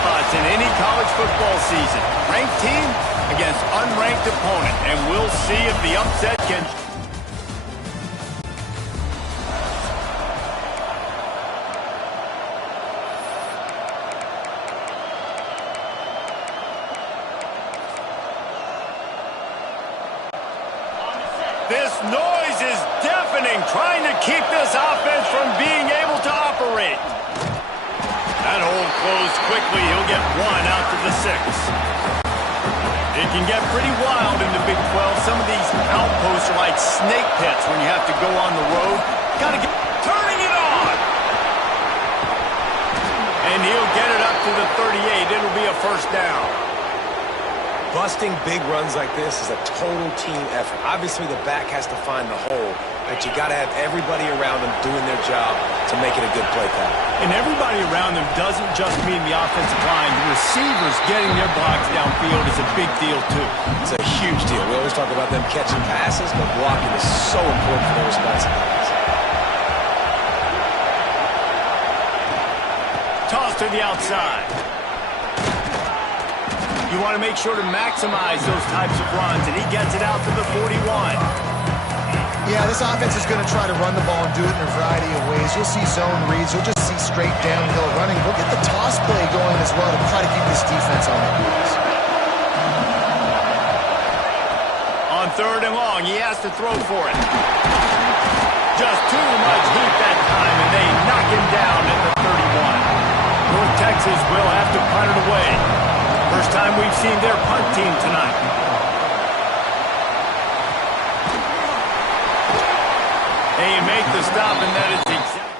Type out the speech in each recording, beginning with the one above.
spots in any college football season. Ranked team against unranked opponent, and we'll see if the upset can... This noise is deafening, trying to keep this offense from being able to operate. That hole closed quickly. He'll get one out to the 6. It can get pretty wild in the Big 12. Some of these outposts are like snake pits when you have to go on the road. Got to get turning it on. And he'll get it up to the 38. It'll be a first down. Busting big runs like this is a total team effort. Obviously, the back has to find the hole, but you got to have everybody around them doing their job to make it a good play call. And everybody around them doesn't just mean the offensive line. The receivers getting their blocks downfield is a big deal, too. It's a huge deal. We always talk about them catching passes, but blocking is so important for their responsibilities. Toss to the outside. You want to make sure to maximize those types of runs, and he gets it out to the 41. Yeah, this offense is going to try to run the ball and do it in a variety of ways. You'll see zone reads. You'll just see straight downhill running. We'll get the toss play going as well to try to keep this defense on their heels. On 3rd and long, he has to throw for it. Just too much heat that time, and they knock him down at the 31. North Texas will have to punt it away. First time we've seen their punt team tonight. They make the stop, and that is exact.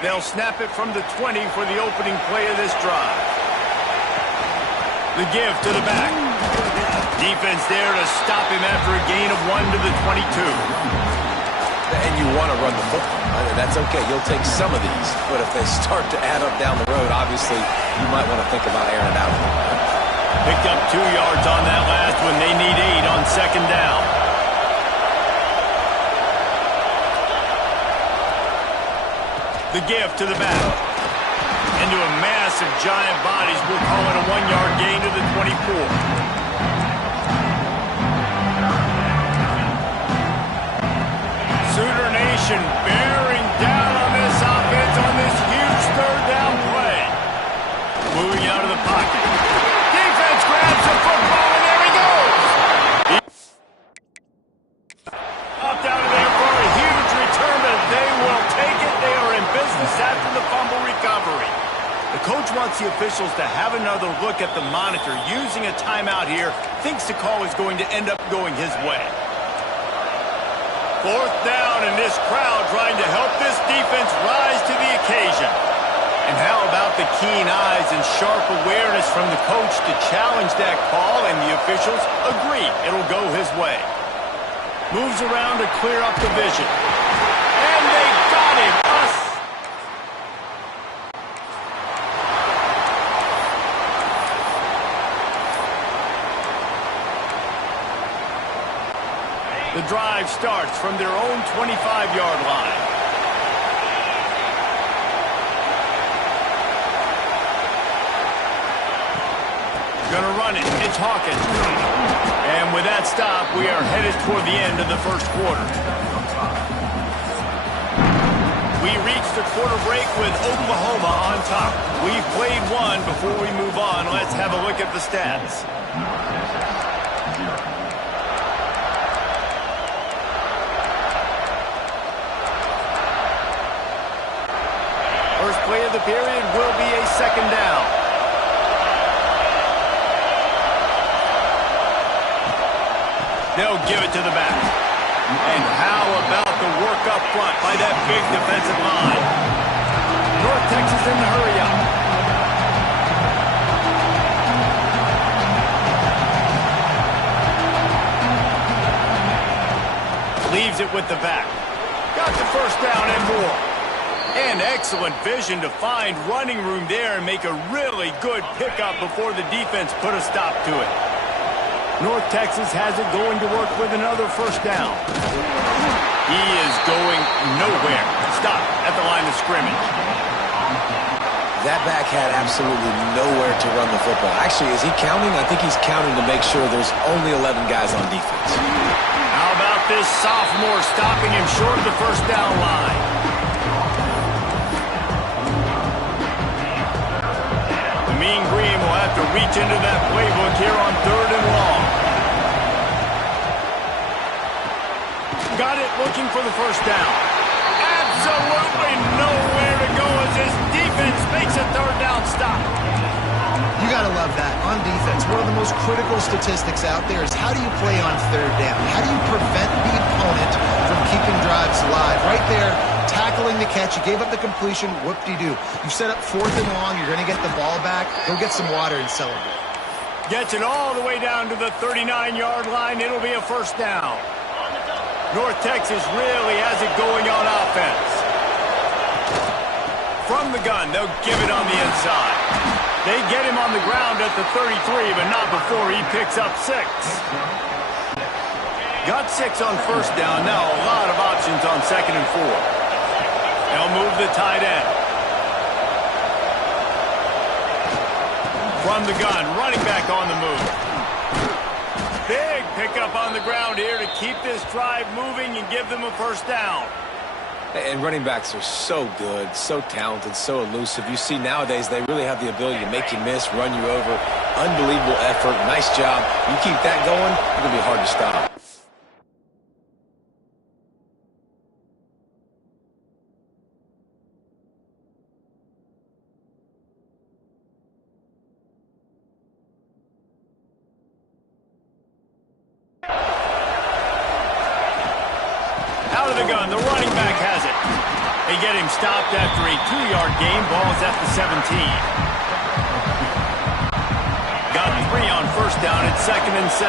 They'll snap it from the 20 for the opening play of this drive. The give to the back. Defense there to stop him after a gain of 1 to the 22. And you want to run the football. That's okay. You'll take some of these. But if they start to add up down the road, obviously, you might want to think about airing it out a little bit. Picked up 2 yards on that last one. They need 8 on 2nd down. The give to the back. Into a mass of giant bodies. We'll call it a 1-yard gain to the 24. Sooner Nation bearing down on this offense on this huge 3rd down play. Moving out of the pocket. Defense grabs the football, and there he goes. Popped out of there for a huge return, but they will take it. They are in business after the fumble recovery. The coach wants the officials to have another look at the monitor. Using a timeout here, thinks the call is going to end up going his way. 4th down, and this crowd trying to help this defense rise to the occasion. And how about the keen eyes and sharp awareness from the coach to challenge that call, and the officials agree it'll go his way. Moves around to clear up the vision. And they got him. The drive starts from their own 25-yard line. Gonna run it. It's Hawkins. And with that stop, we are headed toward the end of the 1st quarter. We reached the quarter break with Oklahoma on top. We've played one. Before we move on, let's have a look at the stats. First play of the period will be a 2nd down. They'll give it to the back. And how about the work up front by that big defensive line? North Texas in the hurry up. Leaves it with the back. Got the first down and more. And excellent vision to find running room there and make a really good pickup before the defense put a stop to it. North Texas has it going to work with another first down. He is going nowhere. Stop at the line of scrimmage. That back had absolutely nowhere to run the football. Actually, is he counting? I think he's counting to make sure there's only 11 guys on defense. How about this sophomore stopping him short of the first down line? The Mean Green will have to reach into that playbook here on 3rd and long. Got it, looking for the first down. Absolutely nowhere to go as his defense makes a 3rd down stop. You got to love that. On defense, one of the most critical statistics out there is how do you play on 3rd down? How do you prevent the opponent from keeping drives alive? Right there, tackling the catch. You gave up the completion. Whoop-de-doo. You set up 4th and long. You're going to get the ball back. Go get some water and celebrate. Gets it all the way down to the 39-yard line. It'll be a first down. North Texas really has it going on offense. From the gun, they'll give it on the inside. They get him on the ground at the 33, but not before he picks up 6. Got 6 on first down. Now a lot of options on 2nd and 4. They'll move the tight end. From the gun, running back on the move. Big pickup on the ground here to keep this drive moving and give them a first down. And running backs are so good, so talented, so elusive. You see nowadays they really have the ability to make you miss, run you over. Unbelievable effort. Nice job. You keep that going, it's going to be hard to stop. Out of the gun, the running back has it. They get him stopped after a 2-yard gain. Ball's at the 17. Got 3 on first down at 2nd and 7.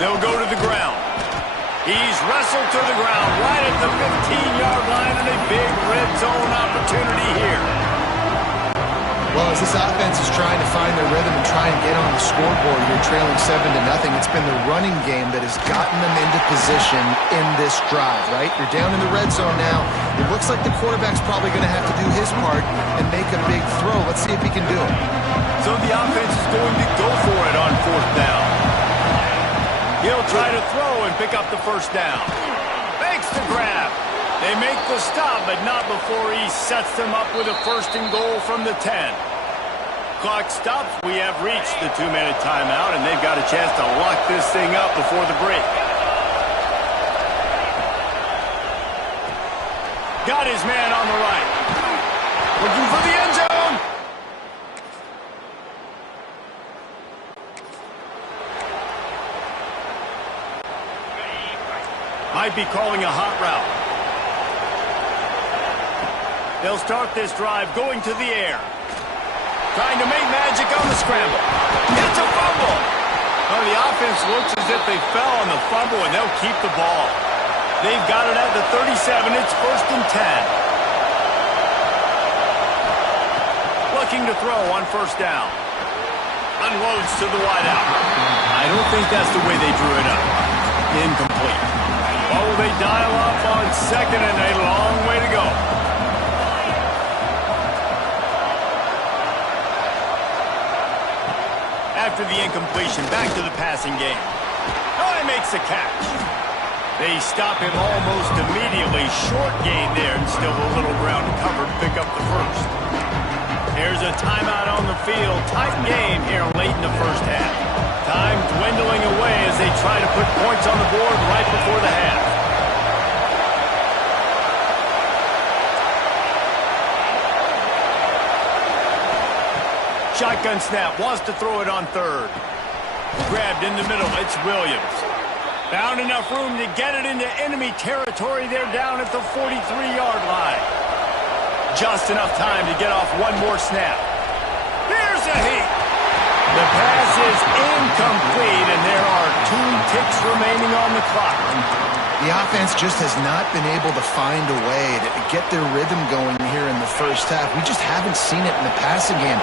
They'll go to the ground. He's wrestled to the ground right at the 15-yard line and a big red zone opportunity here. Well, as this offense is trying to find their rhythm and try and get on the scoreboard, you're trailing 7-0. It's been the running game that has gotten them into position in this drive, right? You're down in the red zone now. It looks like the quarterback's probably going to have to do his part and make a big throw. Let's see if he can do it. So the offense is going to go for it on 4th down. He'll try to throw and pick up the first down. Makes the grab. They make the stop, but not before he sets them up with a 1st and goal from the 10. Clock stops. We have reached the 2-minute timeout, and they've got a chance to lock this thing up before the break. Got his man on the right. Looking for the end zone. Might be calling a hot route. They'll start this drive going to the air. Trying to make magic on the scramble. It's a fumble. Well, the offense looks as if they fell on the fumble, and they'll keep the ball. They've got it at the 37. It's 1st and 10. Looking to throw on first down. Unloads to the wideout. I don't think that's the way they drew it up. Incomplete. Oh, they dial up on 2nd and a long way to go. After the incompletion, back to the passing game. Oh, he makes the catch. They stop him almost immediately. Short gain there, and still a little ground to cover to pick up the first. Here's a timeout on the field. Tight game here late in the first half. Time dwindling away as they try to put points on the board right before the half. Shotgun snap, wants to throw it on 3rd. Grabbed in the middle, it's Williams. Found enough room to get it into enemy territory. They're down at the 43-yard line. Just enough time to get off one more snap. Here's a heat. The pass is incomplete, and there are 2 ticks remaining on the clock. The offense just has not been able to find a way to get their rhythm going here in the first half. We just haven't seen it in the passing game.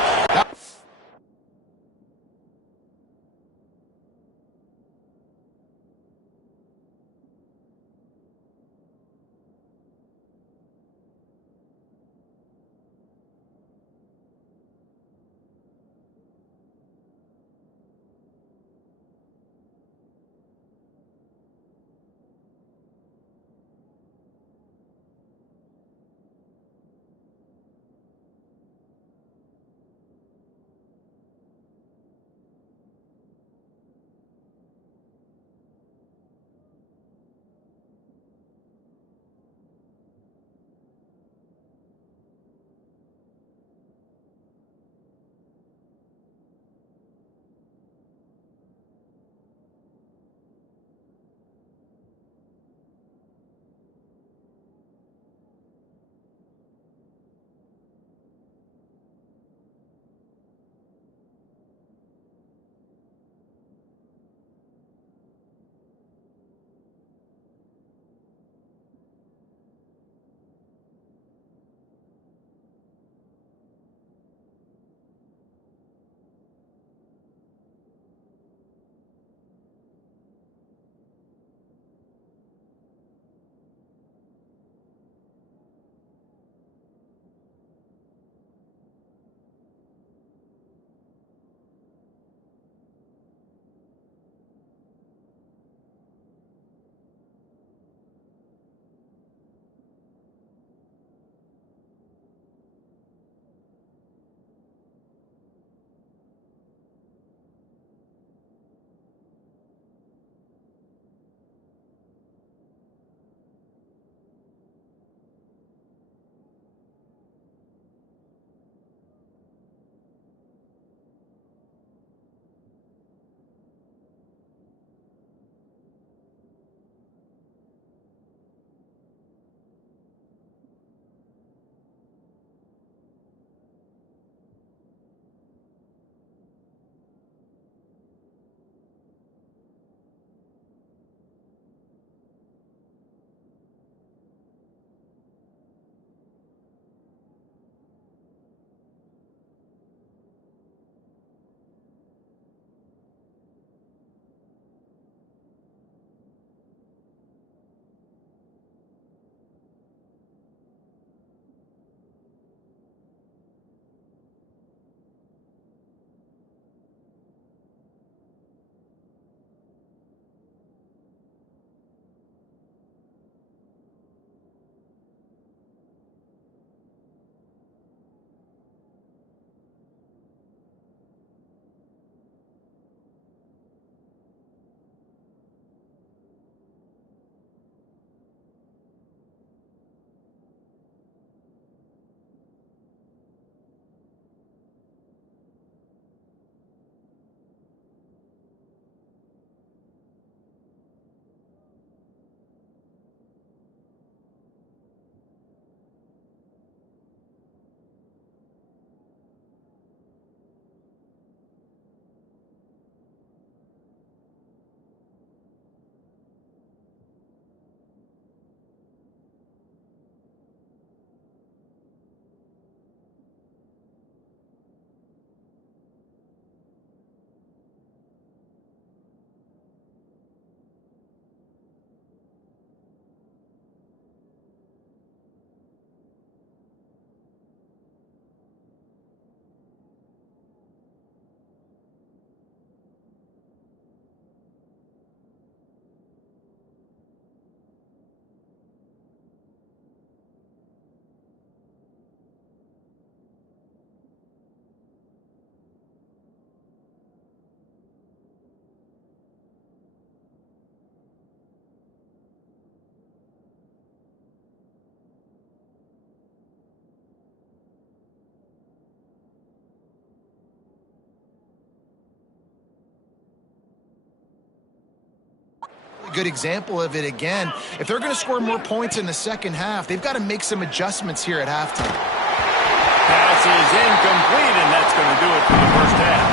good example of it again. If they're going to score more points in the second half, they've got to make some adjustments here at halftime. Pass is incomplete, and that's going to do it for the first half.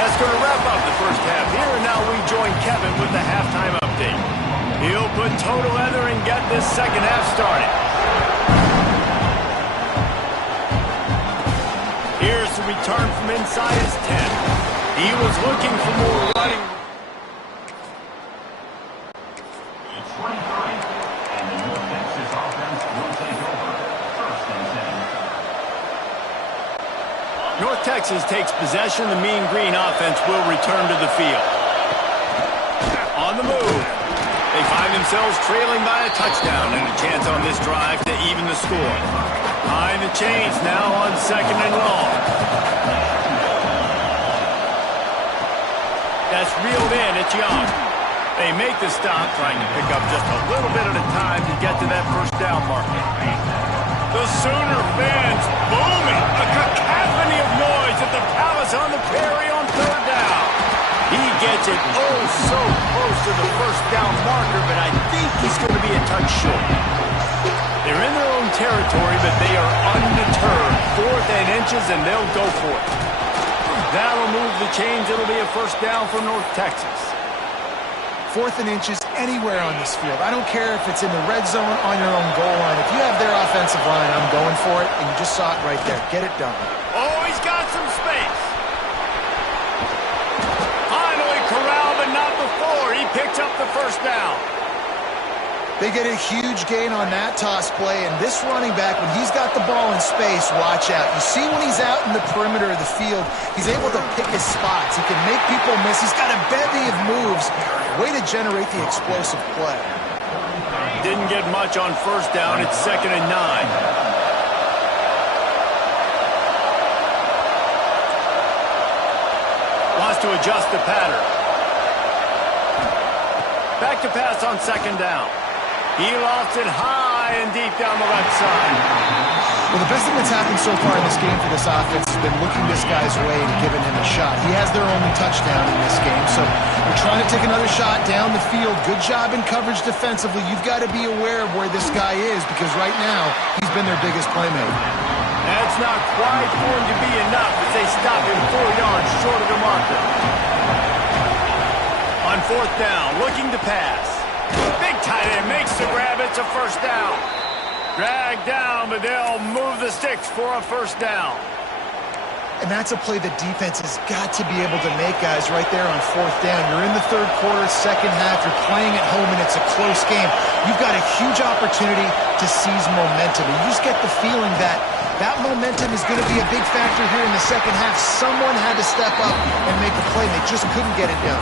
That's going to wrap up the first half here, and now we join Kevin with the halftime update. He'll put toe together and get this second half started. Here's the return from inside his 10. He was looking for more running. It's 23, and the North Texas offense will take over. First and 10. North Texas takes possession. The Mean Green offense will return to the field. On the move. They find themselves trailing by a touchdown and a chance on this drive to even the score. Behind the chains now on second and long. That's reeled in. It's Young. They make the stop, trying to pick up just a little bit at a time to get to that first down marker. The Sooner fans booming. A cacophony of noise at the Palace on the Prairie on third down. He gets it oh so close to the first down marker, but I think he's going to be a touch short. They're in their own territory, but they are undeterred. 4th and inches, and they'll go for it. That'll move the chains. It'll be a first down for North Texas. 4th and inches anywhere on this field. I don't care if it's in the red zone on your own goal line. If you have their offensive line, I'm going for it, and you just saw it right there. Get it done. Oh, he's got some space. Finally corralled, but not before. He picks up the first down. They get a huge gain on that toss play, and this running back, when he's got the ball in space, watch out. You see when he's out in the perimeter of the field, he's able to pick his spots. He can make people miss. He's got a bevy of moves. Way to generate the explosive play. Didn't get much on first down. It's 2nd and 9. Wants to adjust the pattern. Back to pass on 2nd down. He lost it high and deep down the left side. Well, the best thing that's happened so far in this game for this offense has been looking this guy's way and giving him a shot. He has their only touchdown in this game, so they're trying to take another shot down the field. Good job in coverage defensively. You've got to be aware of where this guy is because right now he's been their biggest playmaker. That's not quite going to be enough as they stop him 4 yards short of the marker. On 4th down, looking to pass. Big tight end makes the grab. It's a first down. Dragged down, but they'll move the sticks for a first down. And that's a play the defense has got to be able to make, guys, right there on 4th down. You're in the 3rd quarter, second half. You're playing at home, and it's a close game. You've got a huge opportunity to seize momentum. And you just get the feeling that that momentum is going to be a big factor here in the second half. Someone had to step up and make a play. They just couldn't get it done.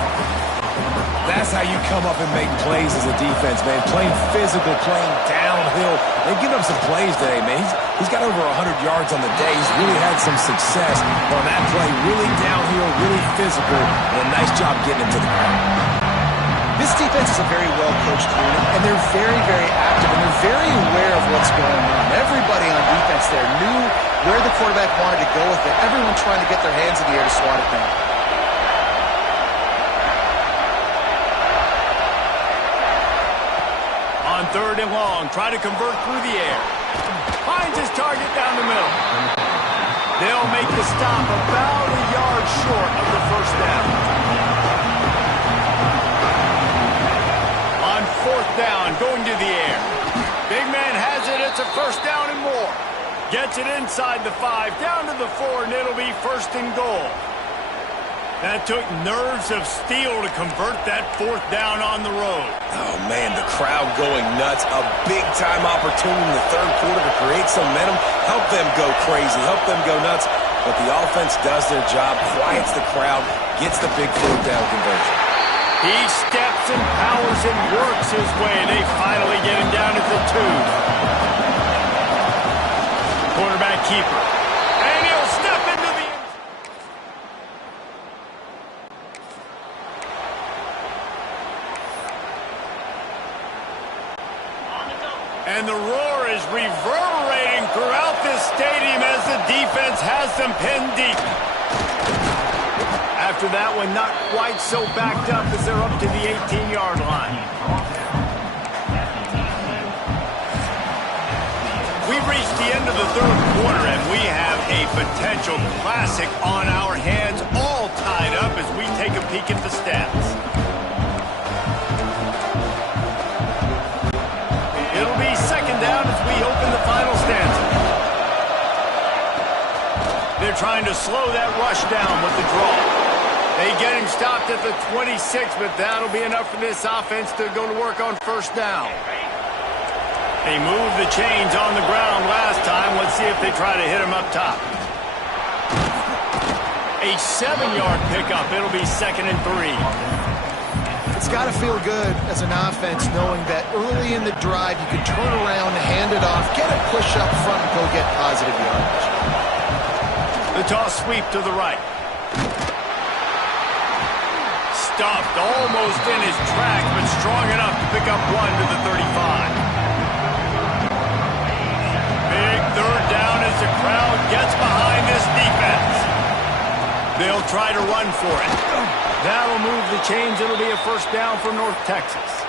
That's how you come up and make plays as a defense, man. Playing physical, playing downhill. They've given up some plays today, man. He's got over 100 yards on the day. He's really had some success on that play. Really downhill, really physical, and a nice job getting him to the ground. This defense is a very well-coached unit, and they're very, very active, and they're very aware of what's going on. Everybody on defense there knew where the quarterback wanted to go with it. Everyone trying to get their hands in the air to swat it down. On 3rd and long, try to convert through the air. Finds his target down the middle. They'll make the stop about a yard short of the first down. On 4th down, going to the air. Big man has it. It's a first down and more. Gets it inside the 5, down to the 4, and it'll be 1st and goal. That took nerves of steel to convert that 4th down on the road. Oh, man, the crowd going nuts. A big-time opportunity in the 3rd quarter to create some momentum, help them go crazy, help them go nuts. But the offense does their job, quiets the crowd, gets the big 4th down conversion. He steps and powers and works his way, and they finally get him down at the 2. Quarterback keeper. And he'll step into the... And the roar is reverberating throughout this stadium as the defense has them pinned deep. after that one, not quite so backed up as they're up to the 18-yard line. We've reached the end of the third quarter, and we have a potential classic on our hands, all tied up as we take a peek at the stats. It'll be second down as we open the final stanza. They're trying to slow that rush down with the draw. They get him stopped at the 26, but that'll be enough for this offense to go to work on first down. They moved the chains on the ground last time. Let's see if they try to hit him up top. A 7-yard pickup. It'll be 2nd and 3. It's got to feel good as an offense knowing that early in the drive you can turn around, hand it off, get a push up front, and go get positive yardage. The toss sweep to the right. Stuffed almost in his track, but strong enough to pick up 1 to the 35. Big third down as the crowd gets behind this defense. They'll try to run for it. That'll move the chains. It'll be a first down for North Texas.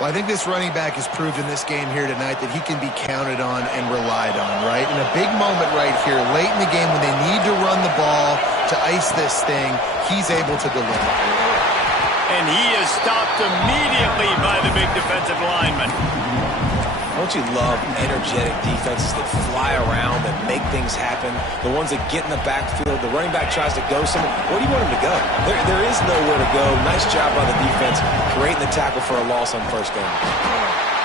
Well, I think this running back has proved in this game here tonight that he can be counted on and relied on, right? In a big moment right here, late in the game when they need to run the ball to ice this thing, he's able to deliver. And he is stopped immediately by the big defensive lineman. Don't you love energetic defenses that fly around, that make things happen? The ones that get in the backfield, the running back tries to go somewhere. Where do you want him to go? There is nowhere to go. Nice job by the defense, creating the tackle for a loss on first down.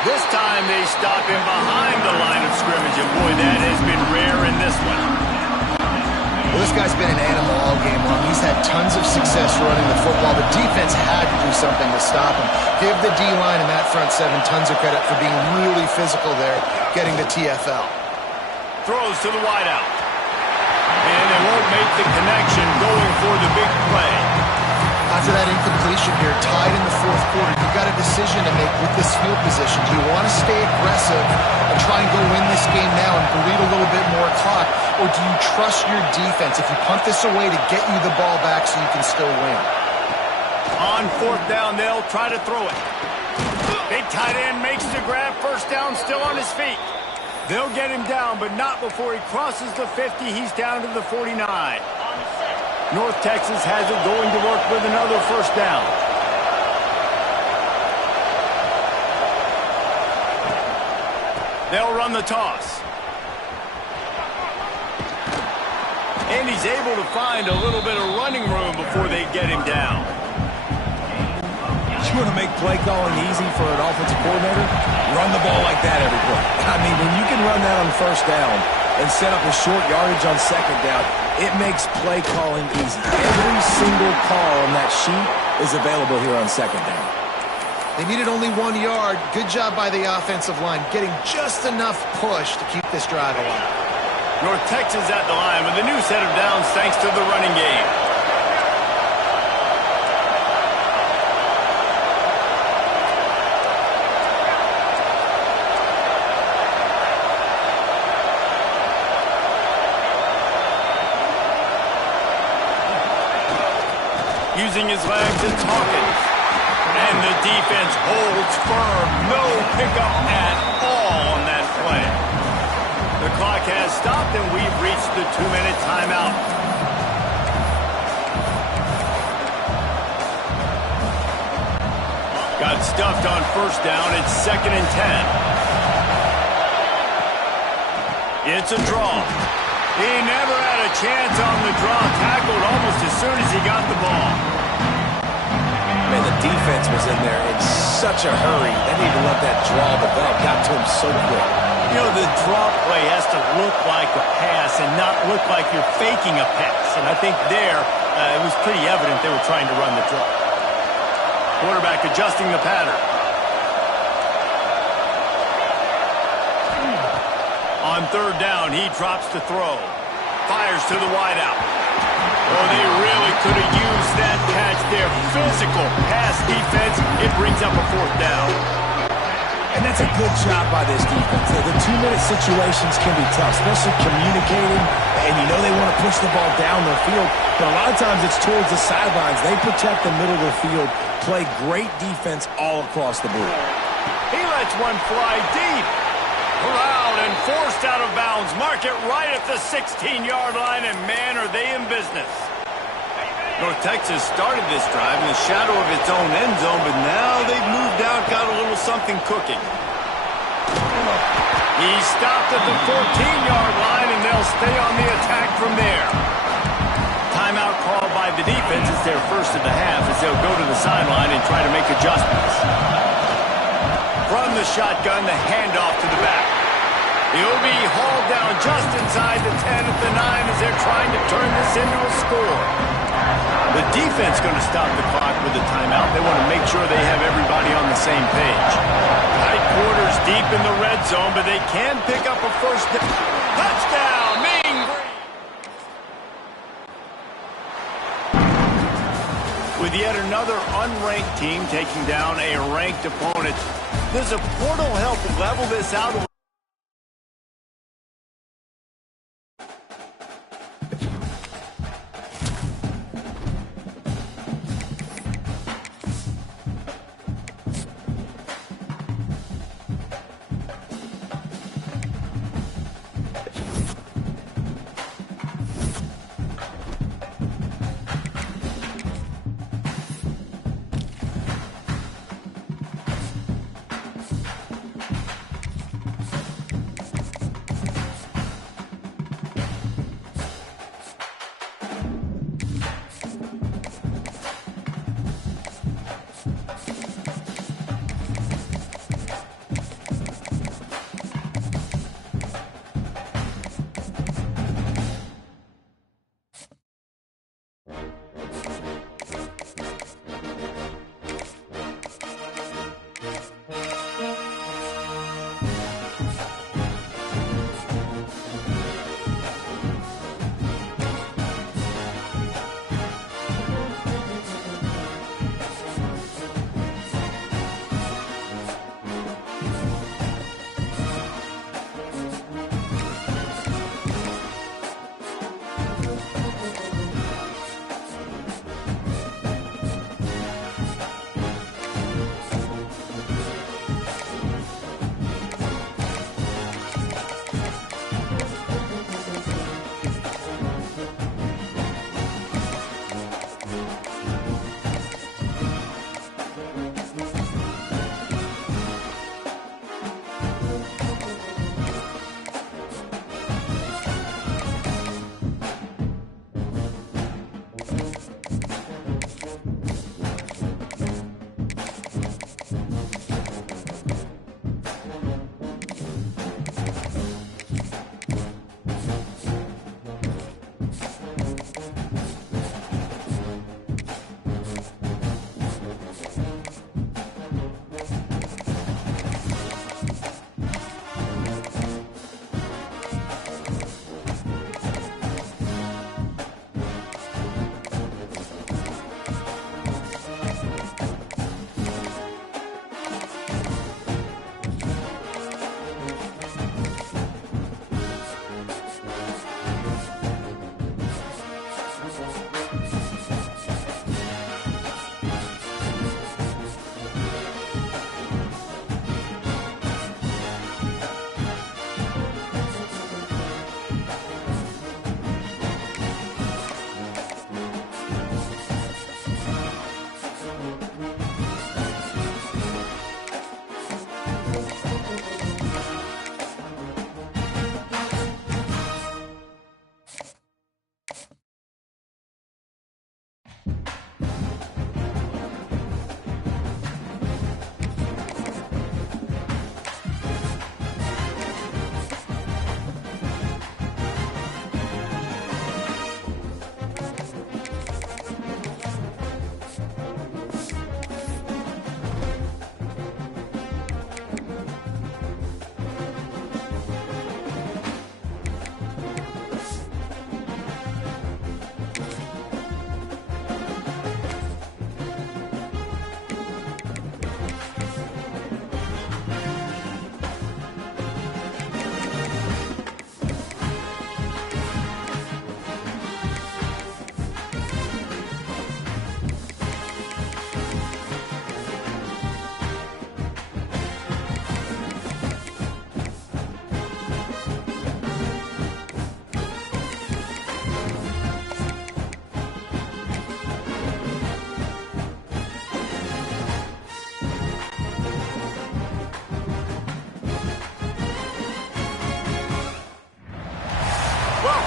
This time they stop him behind the line of scrimmage, and boy, that has been rare in this one. Well, this guy's been an animal all game long. He's had tons of success running the football. The defense had to do something to stop him. Give the D-line and that front seven tons of credit for being really physical there, getting the TFL. Throws to the wideout. And they won't make the connection going for the big play. After that incompletion here, tied in the fourth quarter, you've got a decision to make with this field position. Do you want to stay aggressive and try and go win this game now and bleed a little bit more clock, or do you trust your defense if you punt this away to get you the ball back so you can still win? On fourth down, they'll try to throw it. Big tight end makes the grab, first down, still on his feet. They'll get him down, but not before he crosses the 50. He's down to the 49. North Texas has it going to work with another first down. They'll run the toss. And he's able to find a little bit of running room before they get him down. You want to make play calling easy for an offensive coordinator? Run the ball like that every play. I mean, when you can run that on first down and set up a short yardage on second down, it makes play calling easy. Every single call on that sheet is available here on second down. They needed only 1 yard. Good job by the offensive line, getting just enough push to keep this drive alive. North Texas at the line with a new set of downs thanks to the running game. Using his legs, it's Hawkins. And the defense holds firm. No pickup at all on that play. The clock has stopped, and we've reached the 2-minute timeout. Got stuffed on first down. It's 2nd and 10. It's a draw. He never had a chance on the draw. Tackled almost as soon as he got the ball. Man, the defense was in there in such a hurry. They need to let that draw develop. Got to him so quick. You know, the draw play has to look like a pass and not look like you're faking a pass. And I think there, it was pretty evident they were trying to run the draw. Quarterback adjusting the pattern. On third down, he drops to throw. Fires to the wideout. Oh, they really could have used that catch there. Physical pass defense. It brings up a fourth down. And that's a good job by this defense. The 2-minute situations can be tough, especially communicating, and you know they want to push the ball down the field, but a lot of times it's towards the sidelines. They protect the middle of the field, play great defense all across the board. He lets one fly deep. Allowed and forced out of bounds. Mark it right at the 16-yard line, and man, are they in business. North Texas started this drive in the shadow of its own end zone, but now they've moved out, got a little something cooking. He stopped at the 14-yard line, and they'll stay on the attack from there. Timeout called by the defense. It's their first of the half as they'll go to the sideline and try to make adjustments. From the shotgun, the handoff to the back. He'll be hauled down just inside the 10 at the 9 as they're trying to turn this into a score. The defense going to stop the clock with a timeout. They want to make sure they have everybody on the same page. Tight quarters deep in the red zone, but they can pick up a first down. Touchdown, Mean Green! With yet another unranked team taking down a ranked opponent, does a portal help level this out?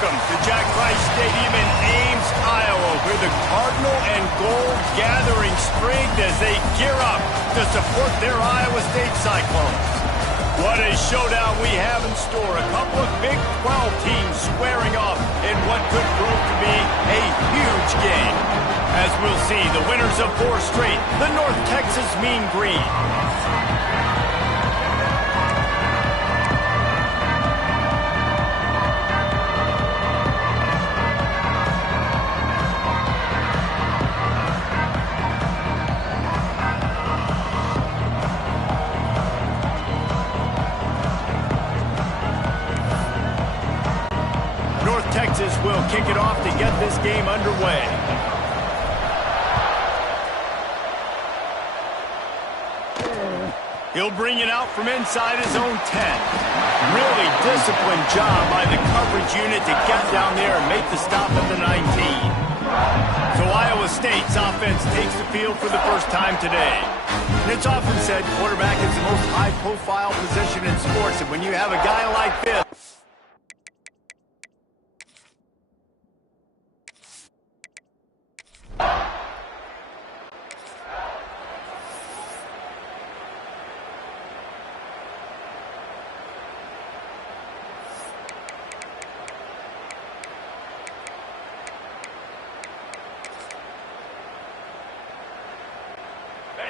Welcome to Jack Trice Stadium in Ames, Iowa, where the Cardinal and Gold gathering strength as they gear up to support their Iowa State Cyclones. What a showdown we have in store. A couple of Big 12 teams squaring off in what could prove to be a huge game. As we'll see, the winners of 4 straight, the North Texas Mean Green. Texas will kick it off to get this game underway. He'll bring it out from inside his own 10. Really disciplined job by the coverage unit to get down there and make the stop at the 19. So Iowa State's offense takes the field for the first time today. And it's often said quarterback is the most high-profile position in sports, and when you have a guy like this,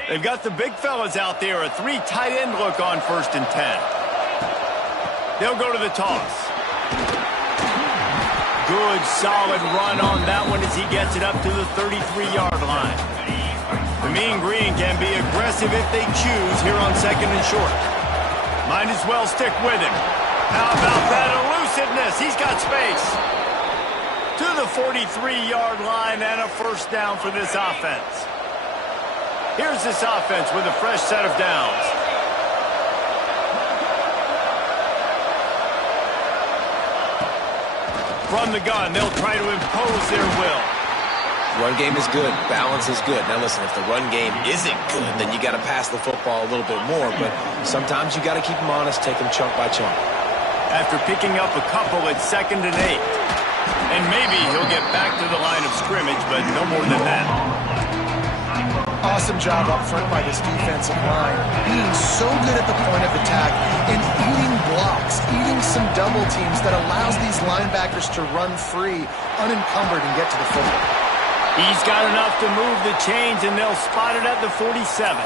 they've got the big fellas out there, a 3 tight end look on 1st and 10. They'll go to the toss. Good, solid run on that one as he gets it up to the 33-yard line. The Mean Green can be aggressive if they choose here on 2nd and short. Might as well stick with him. How about that elusiveness? He's got space. To the 43-yard line and a first down for this offense. Here's this offense with a fresh set of downs. From the gun, they'll try to impose their will. Run game is good. Balance is good. Now listen, if the run game isn't good, then you got to pass the football a little bit more. But sometimes you got to keep them honest, take them chunk by chunk. After picking up a couple at 2nd and 8. And maybe he'll get back to the line of scrimmage, but no more than that. Awesome job up front by this defensive line, being so good at the point of attack and eating blocks, eating some double teams that allows these linebackers to run free, unencumbered, and get to the football. He's got enough to move the chains, and they'll spot it at the 47.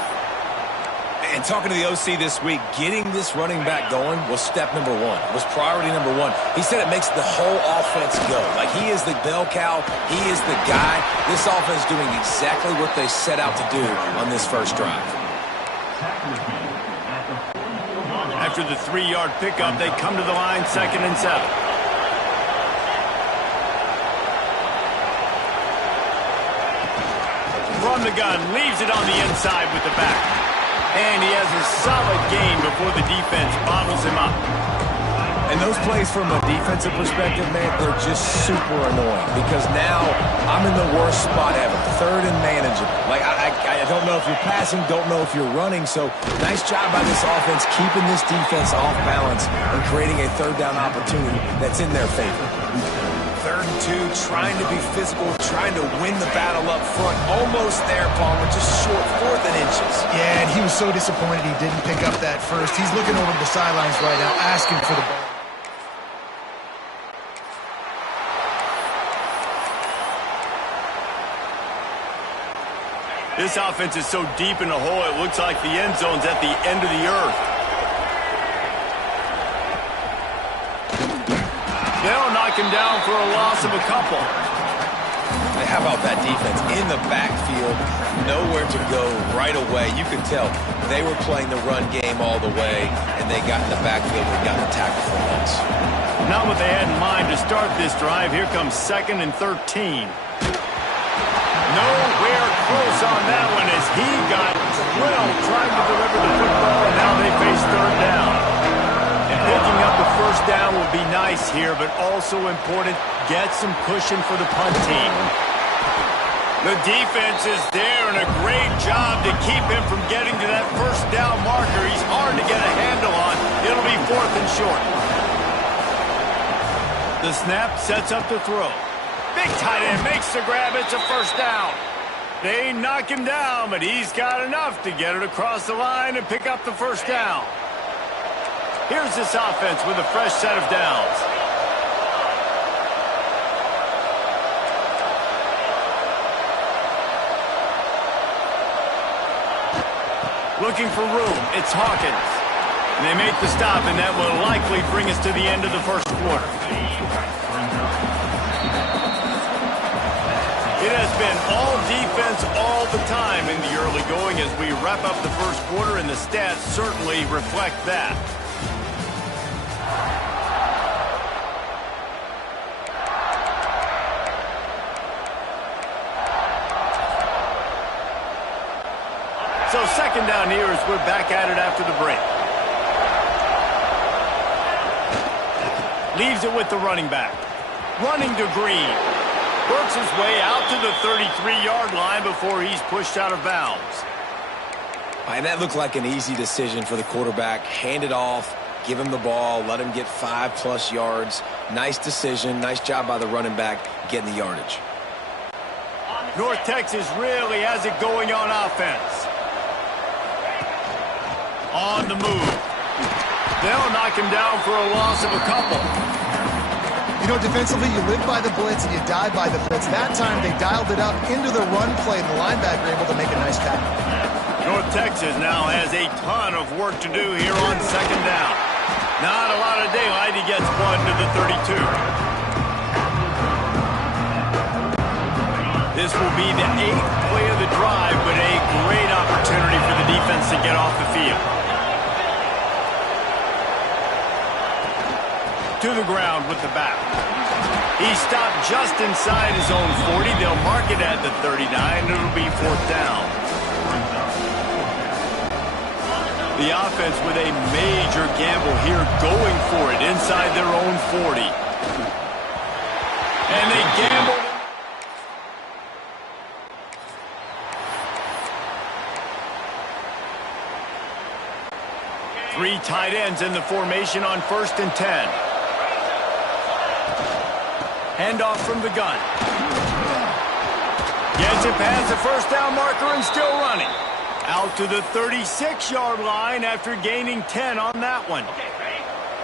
And talking to the OC this week, getting this running back going was step number 1, was priority number 1. He said it makes the whole offense go. Like, he is the bell cow, he is the guy. This offense doing exactly what they set out to do on this first drive. After the 3-yard pickup, they come to the line 2nd and 7. From the gun, leaves it on the inside with the back. And he has a solid gain before the defense bottles him up. And those plays from a defensive perspective, man, they're just super annoying because now I'm in the worst spot ever, 3rd and manageable. Like, I don't know if you're passing, don't know if you're running. So nice job by this offense keeping this defense off balance and creating a 3rd down opportunity that's in their favor. 3rd and 2, trying to be physical, trying to win the battle up front. Almost there, Palmer, just short, 4th and inches. Yeah, and he was so disappointed he didn't pick up that first. He's looking over the sidelines right now, asking for the ball. This offense is so deep in the hole, it looks like the end zone's at the end of the earth. They'll knock him down for a loss of a couple. How about that defense in the backfield, nowhere to go right away. You could tell they were playing the run game all the way, and they got in the backfield and got the tackle for a loss. Not what they had in mind to start this drive. Here comes 2nd and 13. Nowhere close on that one as he got drilled trying to deliver the football, and now they face 3rd down. And picking up the first down will be nice here, but also important, get some cushion for the punt team. The defense is there, and a great job to keep him from getting to that first down marker. He's hard to get a handle on. It'll be 4th and short. The snap sets up the throw. Big tight end makes the grab. It's a first down. They knock him down, but he's got enough to get it across the line and pick up the first down. Here's this offense with a fresh set of downs. Looking for room. It's Hawkins. And they make the stop, and that will likely bring us to the end of the first quarter. It has been all defense all the time in the early going as we wrap up the first quarter, and the stats certainly reflect that. So second down here as we're back at it after the break. Leaves it with the running back. Running to Green. Works his way out to the 33-yard line before he's pushed out of bounds. And that looked like an easy decision for the quarterback. Hand it off, give him the ball, let him get 5+ yards. Nice decision. Nice job by the running back getting the yardage. North Texas really has it going on offense. On the move. They'll knock him down for a loss of a couple. You know, defensively, you live by the blitz and you die by the blitz. That time, they dialed it up into the run play, and the linebacker able to make a nice tackle. North Texas now has a ton of work to do here on second down. Not a lot of daylight. He gets one to the 32. This will be the 8th play of the drive, but a great opportunity for the defense to get off the field. To the ground with the back. He stopped just inside his own 40. They'll mark it at the 39. It'll be fourth down. The offense with a major gamble here, going for it inside their own 40. And they gamble. Three tight ends in the formation on 1st and 10. Handoff from the gun. Gets it past the first down marker and still running. Out to the 36-yard line after gaining 10 on that one.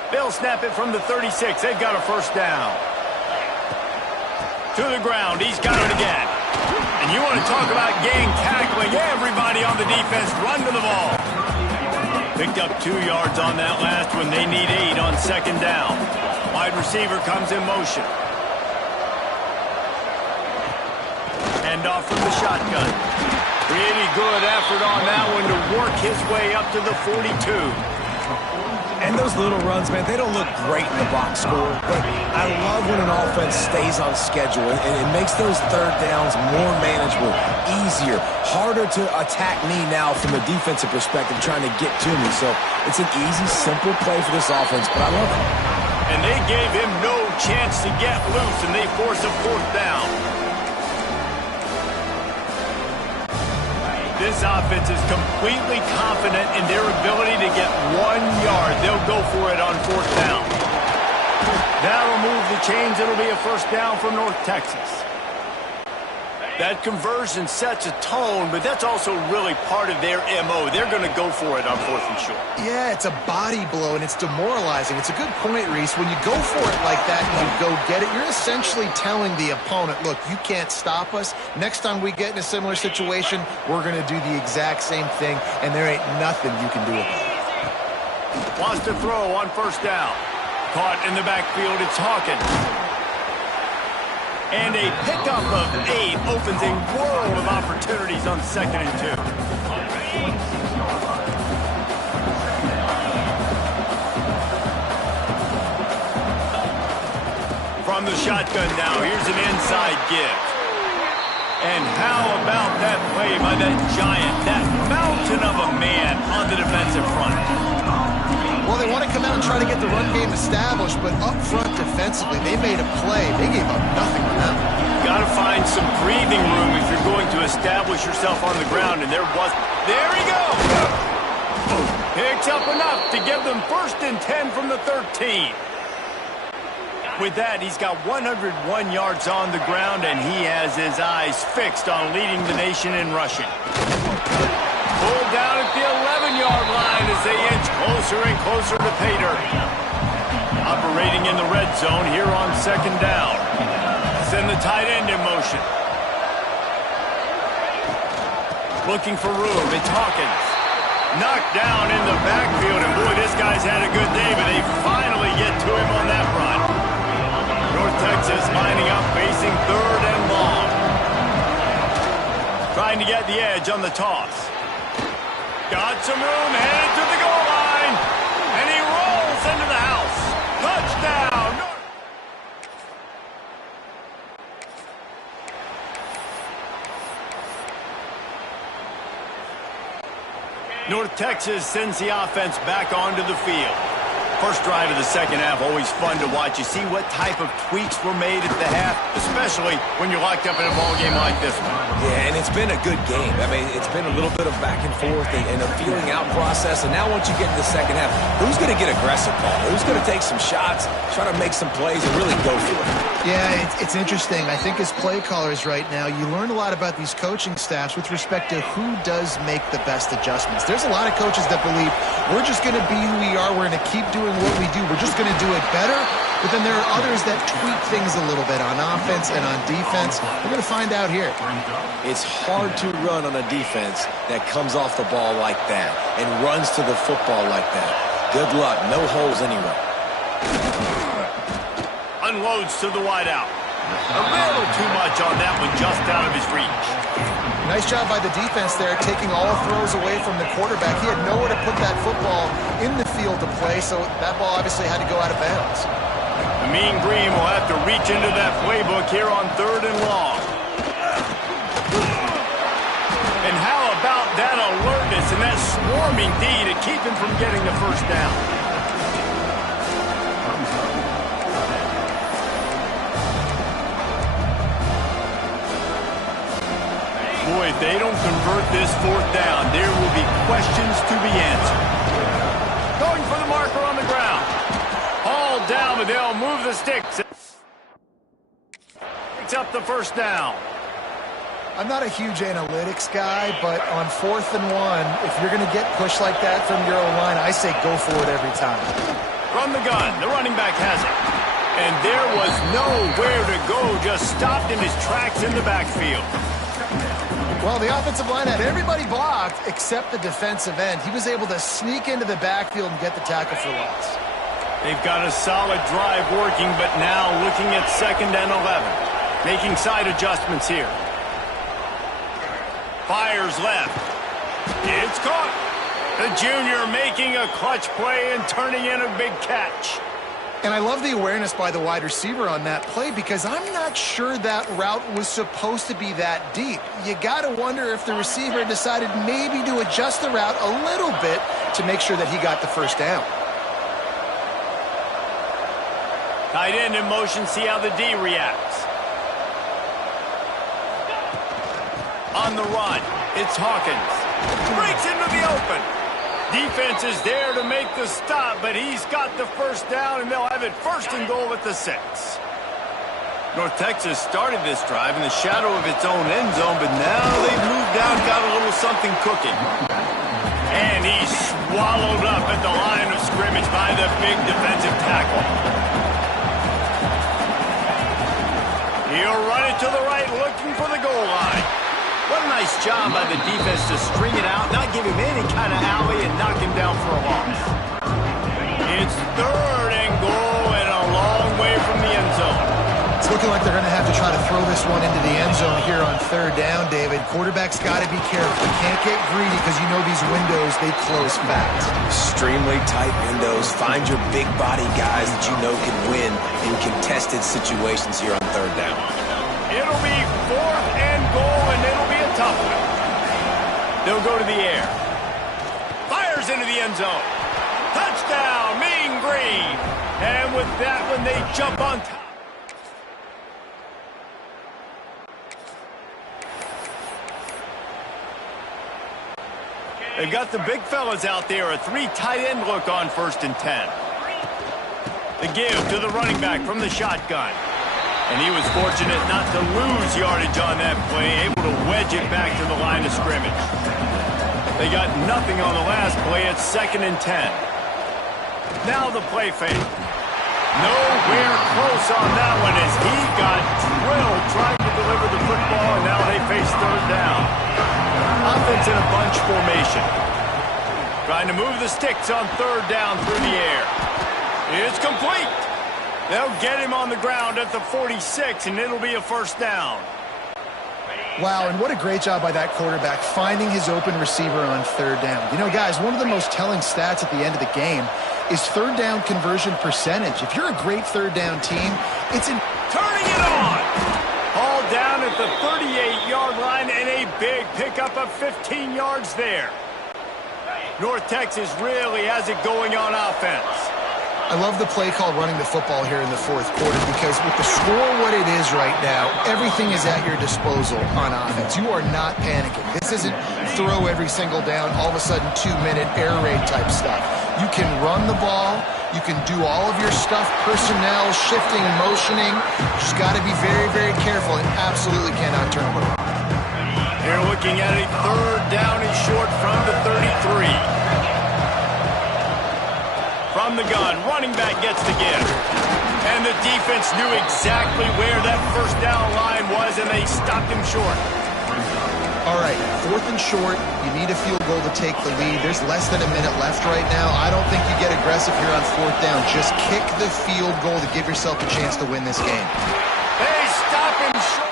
They'll snap it from the 36. They've got a first down. To the ground. He's got it again. And you want to talk about gang tackling. Everybody on the defense run to the ball. Picked up 2 yards on that last one. They need 8 on second down. Wide receiver comes in motion. Handoff from the shotgun. Pretty good effort on that one to work his way up to the 42. And those little runs, man, they don't look great in the box score, but I love when an offense stays on schedule, and it makes those third downs more manageable, easier, harder to attack me now from a defensive perspective trying to get to me. So it's an easy, simple play for this offense, but I love it. And they gave him no chance to get loose, and they force a fourth down. This offense is completely confident in their ability to get 1 yard. They'll go for it on fourth down. That'll move the chains. It'll be a first down for North Texas. That conversion sets a tone, but that's also really part of their MO. They're going to go for it on 4th and short. Yeah, it's a body blow, and it's demoralizing. It's a good point, Reese. When you go for it like that and you go get it, you're essentially telling the opponent, look, you can't stop us. Next time we get in a similar situation, we're going to do the exact same thing, and there ain't nothing you can do about it. Wants to throw on first down. Caught in the backfield, it's Hawkins. And a pickup of 8 opens a world of opportunities on 2nd and 2. From the shotgun now, here's an inside give. And how about that play by that giant, that mountain of a man on the defensive front? Well, they want to come out and try to get the run game established, but up front defensively, they made a play. They gave up nothing on that. Got to find some breathing room if you're going to establish yourself on the ground, and there was. There he goes! Picks up enough to give them 1st and 10 from the 13. With that, he's got 101 yards on the ground, and he has his eyes fixed on leading the nation in rushing. Pulled down at the 11-yard line as they inch closer and closer to pay dirt. Operating in the red zone here on second down. Send the tight end in motion. Looking for room. It's Hawkins. Knocked down in the backfield, and boy, this guy's had a good day, but they finally get to him on that run. North Texas lining up, facing third and long. Trying to get the edge on the toss. Got some room, headed to the goal line, and he rolls into the house. Touchdown! North Texas sends the offense back onto the field. First drive of the second half, always fun to watch. You see what type of tweaks were made at the half, especially when you're locked up in a ball game like this one. Yeah, and it's been a good game. I mean, it's been a little bit of back and forth and a feeling out process. And now once you get in the second half, who's going to get aggressive, Paul? Who's going to take some shots, try to make some plays, and really go for it? Yeah, it's interesting. I think as play callers right now, you learn a lot about these coaching staffs with respect to who does make the best adjustments. There's a lot of coaches that believe we're just going to be who we are. We're going to keep doing what we do. We're just going to do it better. But then there are others that tweak things a little bit on offense and on defense. We're going to find out here. It's hard to run on a defense that comes off the ball like that and runs to the football like that. Good luck. No holes anyway. Unloads to the wideout. A little too much on that one, just out of his reach. Nice job by the defense there, taking all throws away from the quarterback. He had nowhere to put that football in the field to play, so that ball obviously had to go out of bounds. The Mean Green will have to reach into that playbook here on third and long. And how about that alertness and that swarming D to keep him from getting the first down? Boy, if they don't convert this fourth down, there will be questions to be answered. Going for the marker on the ground. Hauled down, but they'll move the sticks. Picks up the first down. I'm not a huge analytics guy, but on 4th and 1, if you're going to get pushed like that from your own line, I say go for it every time. From the gun, the running back has it. And there was nowhere to go, just stopped in his tracks in the backfield. Well, the offensive line had everybody blocked except the defensive end. He was able to sneak into the backfield and get the tackle for loss. They've got a solid drive working, but now looking at 2nd and 11. Making side adjustments here. Fires left. It's caught. The junior making a clutch play and turning in a big catch. And I love the awareness by the wide receiver on that play because I'm not sure that route was supposed to be that deep. You got to wonder if the receiver decided maybe to adjust the route a little bit to make sure that he got the first down. Tight end in motion, see how the D reacts. On the run, it's Hawkins. Breaks into the open. Defense is there to make the stop, but he's got the first down, and they'll have it 1st and goal at the 6. North Texas started this drive in the shadow of its own end zone, but now they've moved out, got a little something cooking. And he's swallowed up at the line of scrimmage by the big defensive tackle. He'll run it to the right, looking for the goal line. What a nice job by the defense to string it out, not give him any kind of alley, and knock him down for a loss. It's 3rd and goal and a long way from the end zone. It's looking like they're going to have to try to throw this one into the end zone here on 3rd down, David. Quarterback's got to be careful. You can't get greedy because you know these windows, they close fast. Extremely tight windows. Find your big body guys that you know can win in contested situations here on 3rd down. It'll be 4th and goal, and it'll be a tough one. They'll go to the air. Fires into the end zone. Touchdown, Mean Green. And with that one, they jump on top. They've got the big fellas out there. A 3 tight end look on 1st and 10. The give to the running back from the shotgun. And he was fortunate not to lose yardage on that play, able to wedge it back to the line of scrimmage. They got nothing on the last play. It's 2nd and 10. Now the play fake. Nowhere close on that one as he got drilled trying to deliver the football, and now they face 3rd down. Offense in a bunch formation. Trying to move the sticks on 3rd down through the air. It's complete. They'll get him on the ground at the 46, and it'll be a 1st down. Wow, and what a great job by that quarterback finding his open receiver on 3rd down. You know, guys, one of the most telling stats at the end of the game is 3rd down conversion percentage. If you're a great 3rd down team, it's in turning it on. All down at the 38-yard line, and a big pickup of 15 yards there. North Texas really has it going on offense. I love the play call running the football here in the 4th quarter because with the score what it is right now, everything is at your disposal on offense. You are not panicking. This isn't throw every single down, all of a sudden 2-minute air raid type stuff. You can run the ball. You can do all of your stuff, personnel, shifting, motioning. Just got to be very, very careful and absolutely cannot turn it over. They're looking at a 3rd down and short from the 33. From the gun, running back gets the give. And the defense knew exactly where that 1st down line was, and they stopped him short. All right, 4th and short. You need a field goal to take the lead. There's less than a minute left right now. I don't think you get aggressive here on 4th down. Just kick the field goal to give yourself a chance to win this game. They stop him short.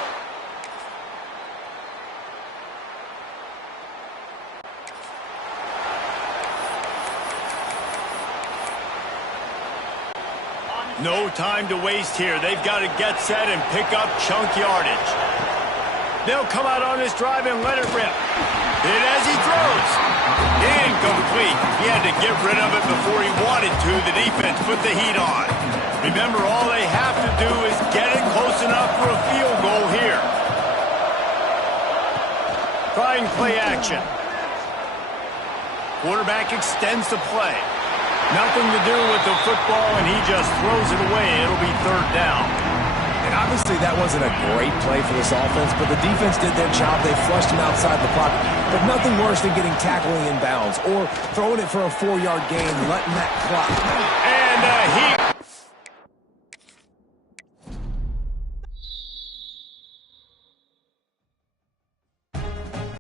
No time to waste here. They've got to get set and pick up chunk yardage. They'll come out on this drive and let it rip. Hit as he throws. Incomplete. He had to get rid of it before he wanted to. The defense put the heat on. Remember, all they have to do is get it close enough for a field goal here. Trying play action. Quarterback extends the play. Nothing to do with the football, and he just throws it away. It'll be 3rd down. And obviously that wasn't a great play for this offense, but the defense did their job. They flushed him outside the pocket. But nothing worse than getting tackling in bounds or throwing it for a 4-yard gain, letting that clock. And he